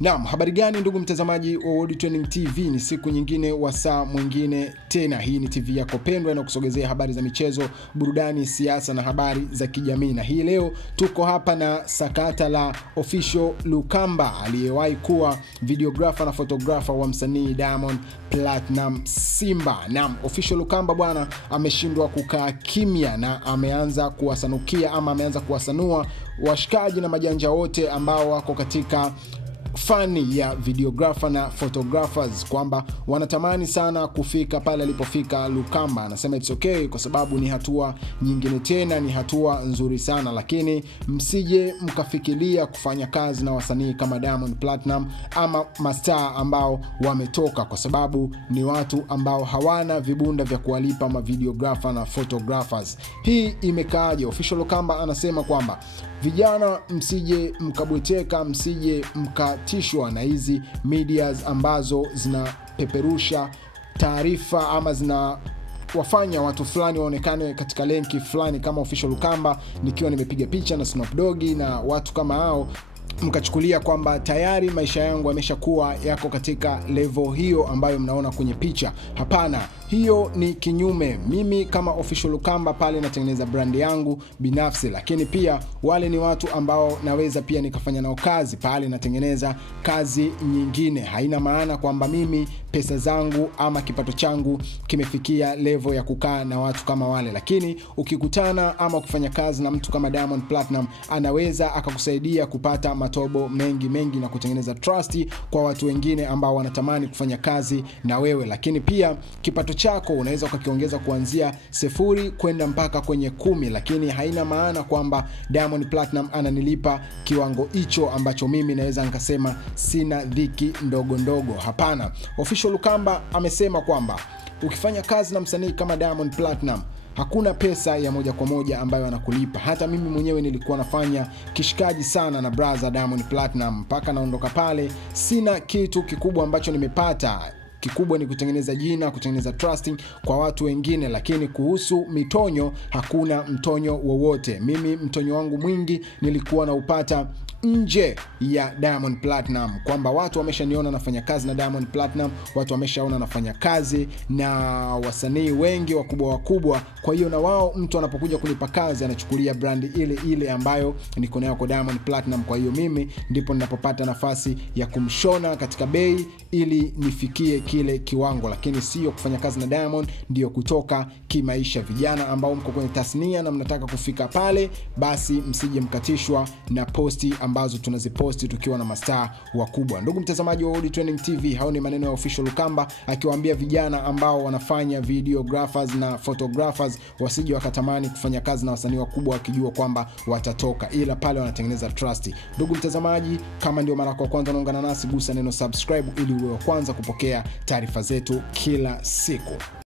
Naam, habari gani ndugu mtazamaji wa World Trending TV? Ni siku nyingine wa saa mwingine tena. Hii ni TV yako pendwa na kusogezea habari za michezo, burudani, siasa na habari za kijamii. Na hii leo tuko hapa na sakata la Official Lukamba aliyewahi kuwa videographer na photographer wa msanii Diamond Platinum Simba. Naam, Official Lukamba bwana ameshindwa kukaa kimya na ameanza kuwasanua washikaji na majanja wote ambao wako katika fani ya videographer na photographers kwamba wanatamani sana kufika pale alipofika Lukamba. Anasema it's okay kwa sababu ni hatua nyingine tena, ni hatua nzuri sana, lakini msije mkafikiria kufanya kazi na wasanii kama Diamond Platinum ama mastaa ambao wametoka, kwa sababu ni watu ambao hawana vibunda vya kuwalipa ma videographer na photographers. Hii imekaaje? Official Lukamba anasema kwamba vijana msije mkabweteka, msije mkatishwa na hizi medias ambazo zinapeperusha taarifa ama zina wafanya watu fulani waonekane katika lenki fulani kama Official Lukamba, nikiwa nimepiga picha na Snoop Dogg na watu kama hao, mkachukulia kwamba tayari maisha yangu yameshakuwa yako katika level hiyo ambayo mnaona kwenye picha. Hapana, hiyo ni kinyume. Mimi kama Official Lukamba pale natengeneza brand yangu binafsi, lakini pia wale ni watu ambao naweza pia nikafanya nao kazi pale, natengeneza kazi nyingine. Haina maana kwamba mimi pesa zangu ama kipato changu kimefikia level ya kukaa na watu kama wale, lakini ukikutana ama ukifanya kazi na mtu kama Diamond Platinum, anaweza akakusaidia kupata matobo mengi na kutengeneza trust kwa watu wengine ambao wanatamani kufanya kazi na wewe. Lakini pia kipato chako unaweza ukakiongeza kuanzia 0 kwenda mpaka kwenye 10, lakini haina maana kwamba Diamond Platinum ananilipa kiwango hicho ambacho mimi naweza nikasema sina dhiki ndogo. Hapana. Official Lukamba amesema kwamba ukifanya kazi na msanii kama Diamond Platinum, hakuna pesa ya moja kwa moja ambayo anakulipa. Hata mimi mwenyewe nilikuwa nafanya kishikaji sana na brother Diamond Platinum, mpaka naondoka pale sina kitu kikubwa ambacho nimepata. Kikubwa ni kutengeneza jina, kutengeneza trusting kwa watu wengine, lakini kuhusu mitonyo, hakuna mtonyo wowote. Mimi mtonyo wangu mwingi nilikuwa na upata nje ya Diamond Platinum, kwamba watu wameshaniona nafanya kazi na Diamond Platinum, watu wameshaona nafanya kazi na wasanii wengi wakubwa. Kwa hiyo na wao mtu anapokuja kunipa kazi anachukulia brand ile ambayo niko nayo kwa Diamond Platinum. Kwa hiyo mimi ndipo ninapopata nafasi ya kumshona katika bei ili nifikie kile kiwango, lakini sio kufanya kazi na Diamond ndio kutoka kimaisha. Vijana ambao mko kwenye tasnia na mnataka kufika pale, basi msije mkatishwa na posti ambazo tunaziposti tukiwa na mastaa wakubwa. Ndugu mtazamaji wa World Trending TV, hao ni maneno ya Official Lukamba akiwaambia vijana ambao wanafanya videographers na photographers wasije wakatamani kufanya kazi na wasanii wakubwa wakijua kwamba watatoka, ila pale wanatengeneza trust. Ndugu mtazamaji, kama ndio mara yako kwanza unaungana nasi, gusa neno subscribe ili uwe wa kwanza kupokea taarifa zetu kila siku.